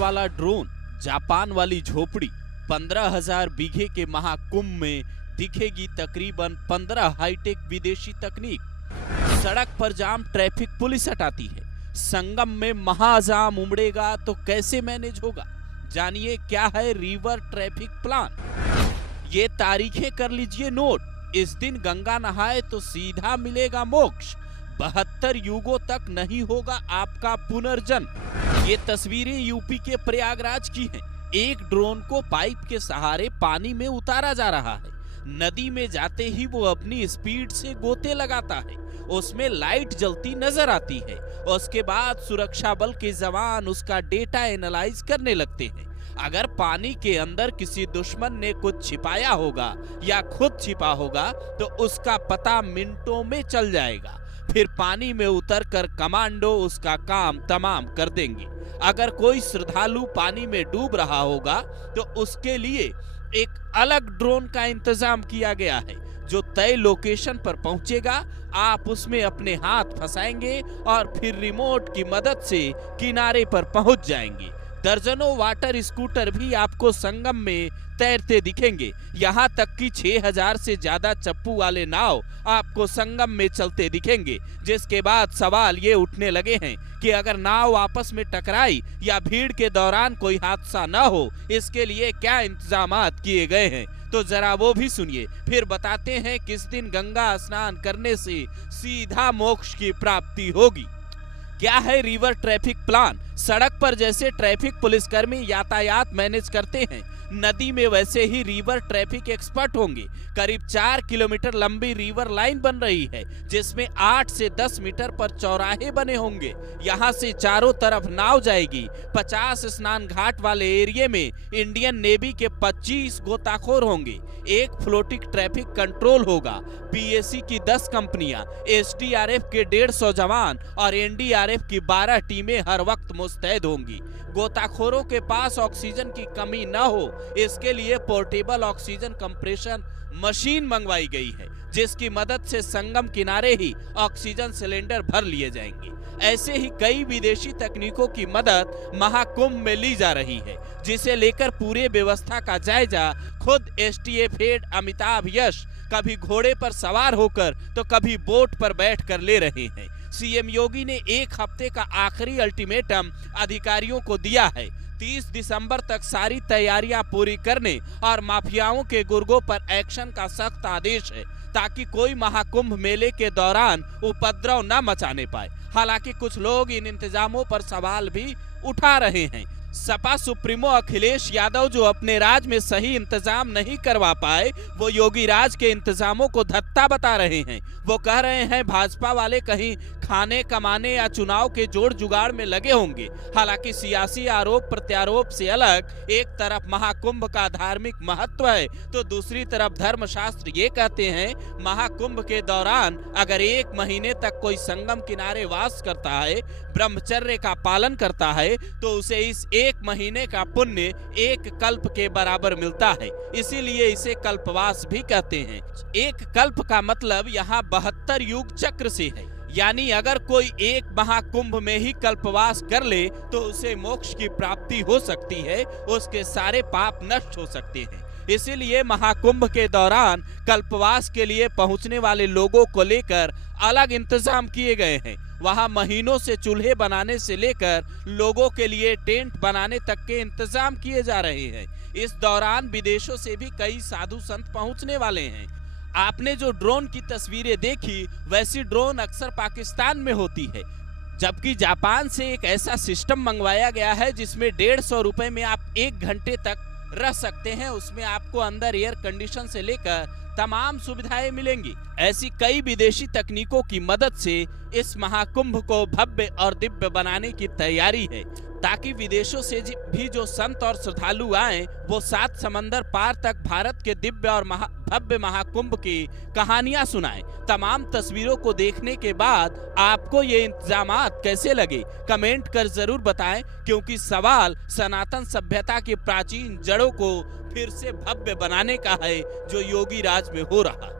वाला drone, Japan वाली झोपड़ी, 15,000 बीघे के महाकुंभ में दिखेगी तकरीबन 15 हाईटेक विदेशी तकनीक। सड़क पर जाम ट्रैफिक पुलिस हटाती है। संगम में महाजाम उमड़ेगा तो कैसे मैनेज होगा? जानिए क्या है रिवर ट्रैफिक प्लान। ये तारीखें कर लीजिए नोट। इस दिन गंगा नहाए तो सीधा मिलेगा मोक्ष। 72 युगों तक नहीं होगा आपका पुनर्जन्म। ये तस्वीरें यूपी के प्रयागराज की हैं। एक ड्रोन को पाइप के सहारे पानी में उतारा जा रहा है। नदी में जाते ही वो अपनी स्पीड से गोते लगाता है। उसमें लाइट जलती नजर आती है। उसके बाद सुरक्षा बल के जवान उसका डेटा एनालाइज करने लगते हैं। अगर पानी के अंदर किसी दुश्मन ने कुछ छिपाया होगा या खुद छिपा होगा तो उसका पता मिनटों में चल जाएगा। फिर पानी में उतरकर कमांडो उसका काम तमाम कर देंगे। अगर कोई श्रद्धालु पानी में डूब रहा होगा तो उसके लिए एक अलग ड्रोन का इंतजाम किया गया है जो तय लोकेशन पर पहुंचेगा। आप उसमें अपने हाथ फंसाएंगे और फिर रिमोट की मदद से किनारे पर पहुंच जाएंगे। दर्जनों वाटर स्कूटर भी आपको संगम में तैरते दिखेंगे। यहाँ तक कि 6,000 से ज्यादा चप्पू वाले नाव आपको संगम में चलते दिखेंगे। जिसके बाद सवाल ये उठने लगे हैं कि अगर नाव आपस में टकराई या भीड़ के दौरान कोई हादसा न हो, इसके लिए क्या इंतजामात किए गए हैं। तो जरा वो भी सुनिए, फिर बताते हैं किस दिन गंगा स्नान करने से सीधा मोक्ष की प्राप्ति होगी। क्या है रिवर ट्रैफिक प्लान? सड़क पर जैसे ट्रैफिक पुलिसकर्मी यातायात मैनेज करते हैं, नदी में वैसे ही रिवर ट्रैफिक एक्सपर्ट होंगे। करीब 4 किलोमीटर लंबी रिवर लाइन बन रही है जिसमें 8 से 10 मीटर पर चौराहे बने होंगे। यहाँ से चारों तरफ नाव जाएगी। 50 स्नान घाट वाले एरिया में इंडियन नेवी के 25 गोताखोर होंगे। एक फ्लोटिंग ट्रैफिक कंट्रोल होगा। पीएसी की 10 कंपनियां, एसडीआरएफ के 150 जवान और एनडीआरएफ की 12 टीमें हर वक्त मुस्तैद होंगी। गोताखोरों के पास ऑक्सीजन की कमी न हो, इसके लिए पोर्टेबल ऑक्सीजन कंप्रेशन मशीन मंगवाई गई है जिसकी मदद से संगम किनारे ही ऑक्सीजन सिलेंडर भर लिए जाएंगे। ऐसे ही कई विदेशी तकनीकों की मदद महाकुंभ में ली जा रही है जिसे लेकर पूरे व्यवस्था का जायजा खुद एसटीएफ हेड अमिताभ यश कभी घोड़े पर सवार होकर तो कभी बोट पर बैठकर ले रहे हैं। सीएम योगी ने 1 हफ्ते का आखिरी अल्टीमेटम अधिकारियों को दिया है। 30 दिसंबर तक सारी तैयारियां पूरी करने और माफियाओं के गुर्गों पर एक्शन का सख्त आदेश है ताकि कोई महाकुंभ मेले के दौरान उपद्रव न मचाने पाए। हालांकि कुछ लोग इन इंतजामों पर सवाल भी उठा रहे हैं। सपा सुप्रीमो अखिलेश यादव जो अपने राज में सही इंतजाम नहीं करवा पाए, वो योगी राज के इंतजामों को धत्ता बता रहे हैं। वो कह रहे हैं भाजपा वाले कहीं खाने कमाने या चुनाव के जोड़ जुगाड़ में लगे होंगे। हालांकि सियासी आरोप प्रत्यारोप से अलग एक तरफ महाकुंभ का धार्मिक महत्व है तो दूसरी तरफ धर्मशास्त्र ये कहते हैं महाकुंभ के दौरान अगर 1 महीने तक कोई संगम किनारे वास करता है, ब्रह्मचर्य का पालन करता है तो उसे इस 1 महीने का पुण्य 1 कल्प के बराबर मिलता है। इसीलिए इसे कल्पवास भी कहते हैं। 1 कल्प का मतलब यहाँ 72 युग चक्र से है। यानी अगर कोई 1 महाकुंभ में ही कल्पवास कर ले तो उसे मोक्ष की प्राप्ति हो सकती है, उसके सारे पाप नष्ट हो सकते हैं। इसीलिए महाकुंभ के दौरान कल्पवास के लिए पहुंचने वाले लोगों को लेकर अलग इंतजाम किए गए हैं। वहां महीनों से चूल्हे बनाने से लेकर लोगों के लिए टेंट बनाने तक के इंतजाम किए जा रहे हैं। इस दौरान विदेशों से भी कई साधु संत पहुंचने वाले हैं। आपने जो ड्रोन की तस्वीरें देखी वैसी ड्रोन अक्सर पाकिस्तान में होती है, जबकि जापान से एक ऐसा सिस्टम मंगवाया गया है जिसमें 150 रुपए में आप 1 घंटे तक रह सकते हैं। उसमें आपको अंदर एयर कंडीशन से लेकर तमाम सुविधाएं मिलेंगी। ऐसी कई विदेशी तकनीकों की मदद से इस महाकुंभ को भव्य और दिव्य बनाने की तैयारी है ताकि विदेशों से भी जो संत और श्रद्धालु आए वो 7 समंदर पार तक भारत के दिव्य और भव्य महाकुंभ की कहानियां सुनाएं। तमाम तस्वीरों को देखने के बाद आपको ये इंतजामात कैसे लगे कमेंट कर जरूर बताएं, क्योंकि सवाल सनातन सभ्यता की प्राचीन जड़ों को फिर से भव्य बनाने का है जो योगी राज में हो रहा।